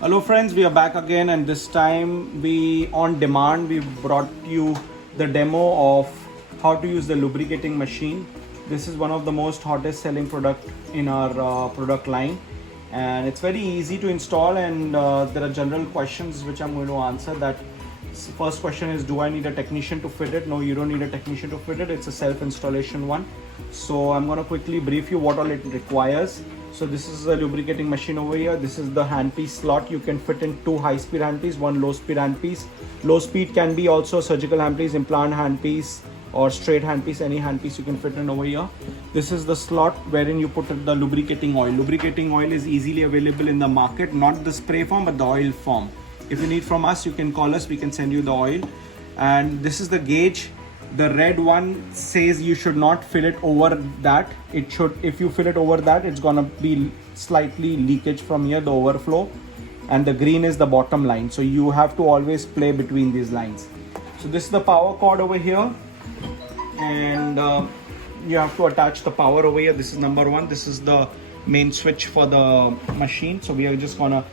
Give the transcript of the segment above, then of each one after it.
Hello friends, we are back again, and this time we brought you the demo of how to use the lubricating machine. This is one of the most hottest selling product in our product line, and it's very easy to install, and there are general questions which I'm going to answer. That first question is, do I need a technician to fit it? No, you don't need a technician to fit it. It's a self-installation one. So I'm going to quickly brief you what all it requires. So this is a lubricating machine over here. This is the handpiece slot. You can fit in two high-speed handpiece, one low-speed handpiece. Low speed can be also surgical handpiece, implant handpiece, or straight handpiece. Any handpiece you can fit in over here. This is the slot wherein you put the lubricating oil. Lubricating oil is easily available in the market, not the spray form but the oil form. If you need from us, you can call us. We can send you the oil. And this is the gauge. The red one says you should not fill it over that. It should, if you fill it over that, it's gonna be slightly leakage from here, the overflow. And the green is the bottom line. So you have to always play between these lines. So this is the power cord over here. And you have to attach the power over here. This is number one. This is the main switch for the machine. So we are just gonna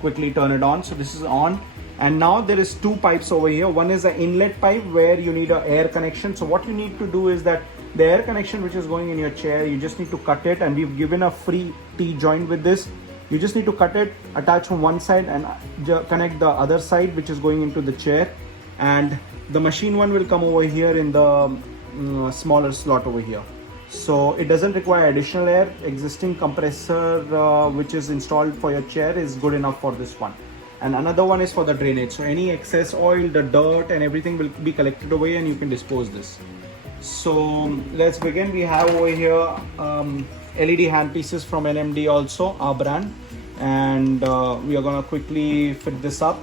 quickly turn it on. So this is on. And now there is two pipes over here. One is an inlet pipe where you need an air connection. So what you need to do is that the air connection which is going in your chair, you just need to cut it, and we've given a free T-joint with this. You just need to cut it, attach from one side and connect the other side which is going into the chair. And the machine one will come over here in the smaller slot over here. So it doesn't require additional air. Existing compressor which is installed for your chair is good enough for this one. And another one is for the drainage. So any excess oil, the dirt and everything will be collected away, and you can dispose this. So let's begin. We have over here LED handpieces from NMD also, our brand. And we are gonna quickly fit this up.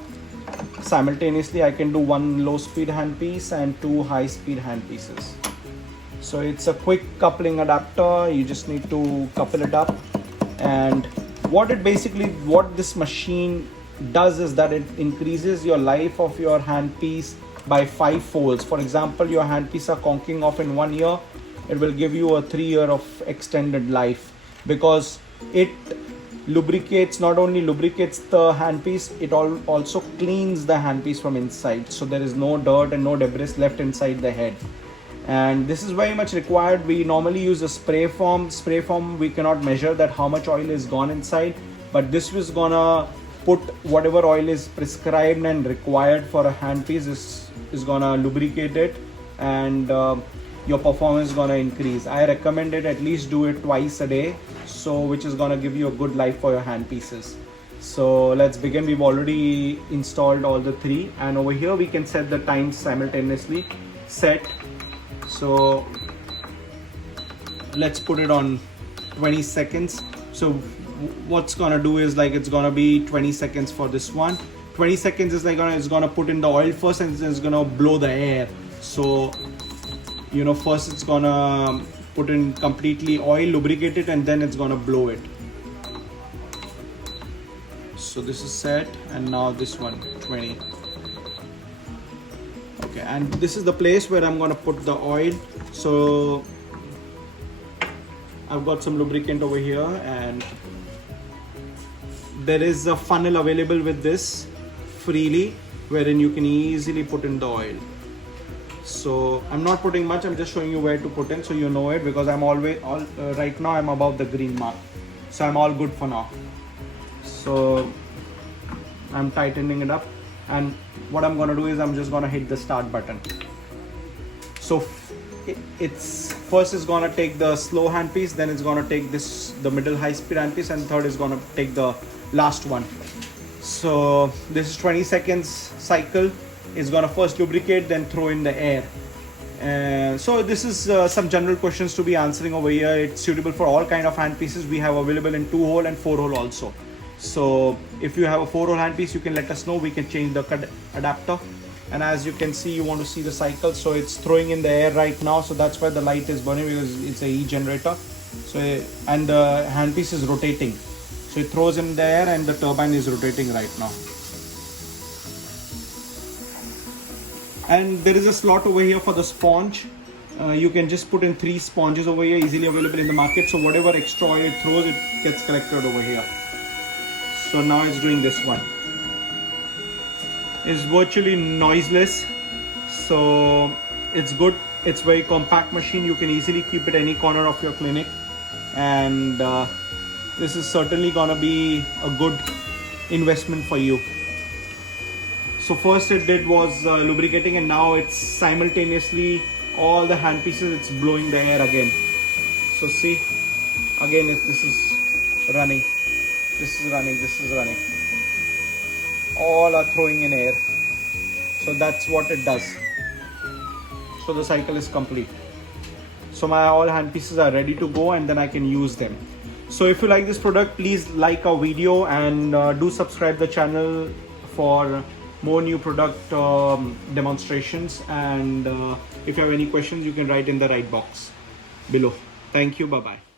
Simultaneously, I can do one low speed handpiece and two high speed handpieces. So it's a quick coupling adapter. You just need to couple it up. And what this machine does is that it increases your life of your handpiece by 5 folds. For example, your handpiece are conking off in 1 year, it will give you a 3 year of extended life, because it lubricates, not only lubricates the handpiece, it also cleans the handpiece from inside, so there is no dirt and no debris left inside the head. And this is very much required. We normally use a spray foam. We cannot measure that how much oil is gone inside, but this was gonna put whatever oil is prescribed and required for a handpiece is gonna lubricate it, and your performance is gonna increase. I recommend it, at least do it twice a day, so which is gonna give you a good life for your handpieces. So let's begin. We've already installed all the three, and over here we can set the times simultaneously. Set. So let's put it on 20 seconds. So what's gonna do is, like, it's gonna be 20 seconds for this one. 20 seconds is like it's gonna put in the oil first, and it's gonna blow the air. So first it's gonna put in completely oil, lubricate it, and then it's gonna blow it. So this is set, and now this one 20. Okay, and this is the place where I'm gonna put the oil. So I've got some lubricant over here, and there is a funnel available with this freely, wherein you can easily put in the oil. So I'm not putting much, I'm just showing you where to put in, so you know it, because I'm right now I'm above the green mark, so I'm all good for now. So I'm tightening it up, and what I'm gonna do is I'm just gonna hit the start button. So it's first is gonna take the slow handpiece, then it's gonna take the middle high speed handpiece, and third is gonna take the last one. So this is 20 seconds cycle. It's gonna first lubricate, then throw in the air. So this is some general questions to be answering over here. It's suitable for all kind of handpieces. We have available in 2-hole and 4-hole also. So if you have a 4-hole handpiece, you can let us know. We can change the adapter. And as you can see, you want to see the cycle, so it's throwing in the air right now, so that's why the light is burning, because it's a e-generator. So, and the handpiece is rotating, so it throws in the air and the turbine is rotating right now. And there is a slot over here for the sponge. You can just put in 3 sponges over here, easily available in the market, so whatever extra oil it throws, it gets collected over here. So now it's doing this one. It's virtually noiseless, so it's good. It's very compact machine. You can easily keep it any corner of your clinic, and this is certainly gonna be a good investment for you. So first it did was lubricating, and now it's simultaneously all the hand pieces, it's blowing the air again. So see, again this is running, this is running, this is running. All are throwing in air. So that's what it does. So the cycle is complete. So my all hand pieces are ready to go, and then I can use them. So if you like this product, please like our video, and do subscribe the channel for more new product demonstrations. And if you have any questions, you can write in the right box below. Thank you. Bye bye.